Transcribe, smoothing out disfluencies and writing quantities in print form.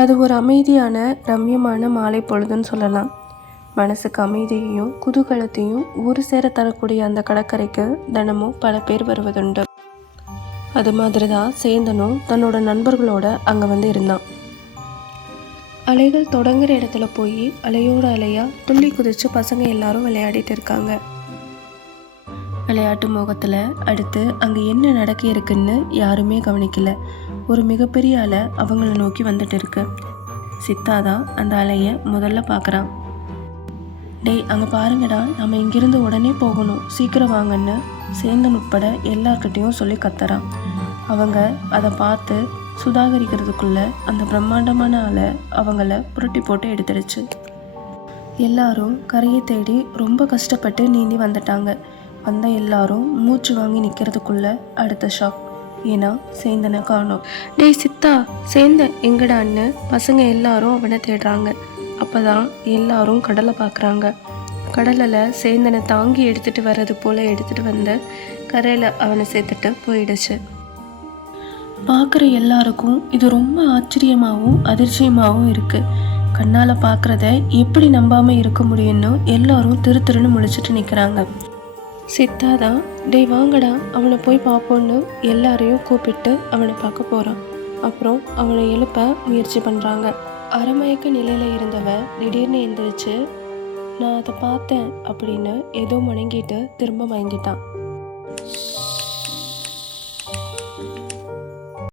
அது ஒரு அமைதியான ரம்யமான மாலை பொழுதுன்னு சொல்லலாம். மனசுக்கு அமைதியையும் குதூகலத்தையும் ஒரு சேர தரக்கூடிய அந்த கடற்கரைக்கு தினமும் பல பேர் வருவதுண்டு. அது மாதிரி தான் சேந்தனும் தன்னோட நண்பர்களோட அங்கே வந்து இருந்தான். அலைகள் தொடங்குற இடத்துல போய் அலையோட அலையா துள்ளி குதிச்சு பசங்க எல்லாரும் விளையாடிட்டு இருக்காங்க. விளையாட்டு மோகத்தில் அடுத்து அங்கே என்ன நடக்க இருக்குன்னு யாருமே கவனிக்கல. ஒரு மிகப்பெரிய அலை அவங்கள நோக்கி வந்துட்டு இருக்கு. சித்தாதான் அந்த அலையை முதல்ல பார்க்குறான். டேய், அங்கே பாருங்கடா, நம்ம இங்கிருந்து உடனே போகணும், சீக்கிரம் வாங்கன்னு சேந்தன் உட்பட எல்லார்கிட்டையும் சொல்லி கத்துறான். அவங்க அதை பார்த்து சுதாகரிக்கிறதுக்குள்ள அந்த பிரம்மாண்டமான அலை அவங்கள புரட்டி போட்டு எடுத்துடுச்சு. எல்லாரும் கரையை தேடி ரொம்ப கஷ்டப்பட்டு நீந்தி வந்துட்டாங்க. வந்த எல்லாரும் மூச்சு வாங்கி நிற்கிறதுக்குள்ள அடுத்த ஷாக். ஏன்னா சேந்தனை காணோம். டேய் சித்தா, சேந்தன் எங்கடான்னு பசங்க எல்லாரும் அவனை தேடுறாங்க. அப்போதான் எல்லாரும் கடலை பார்க்குறாங்க. கடலில் சேந்தனை தாங்கி எடுத்துகிட்டு வர்றது போல் எடுத்துகிட்டு வந்து கரையில் அவனை சேர்த்துட்டு போயிடுச்சு. பார்க்குற எல்லாருக்கும் இது ரொம்ப ஆச்சரியமாகவும் அதிர்ச்சியமாகவும் இருக்குது. கண்ணால் பார்க்குறத எப்படி நம்பாமல் இருக்க முடியும்னு எல்லாரும் திருன்னு முழிச்சிட்டு நிற்கிறாங்க. சித்தா தான், டேய் வாங்கடா, அவனை போய் பார்ப்போன்னு எல்லாரையும் கூப்பிட்டு அவனை பார்க்க போகிறான். அப்புறம் அவனை எழுப்ப முயற்சி பண்ணுறாங்க. அரைமயக்க நிலையில் இருந்தவன் திடீர்னு எந்திரிச்சு, நான் அதை பார்த்தேன் அப்படின்னு ஏதோ முணங்கிட்டு திரும்ப மயங்கிட்டான்.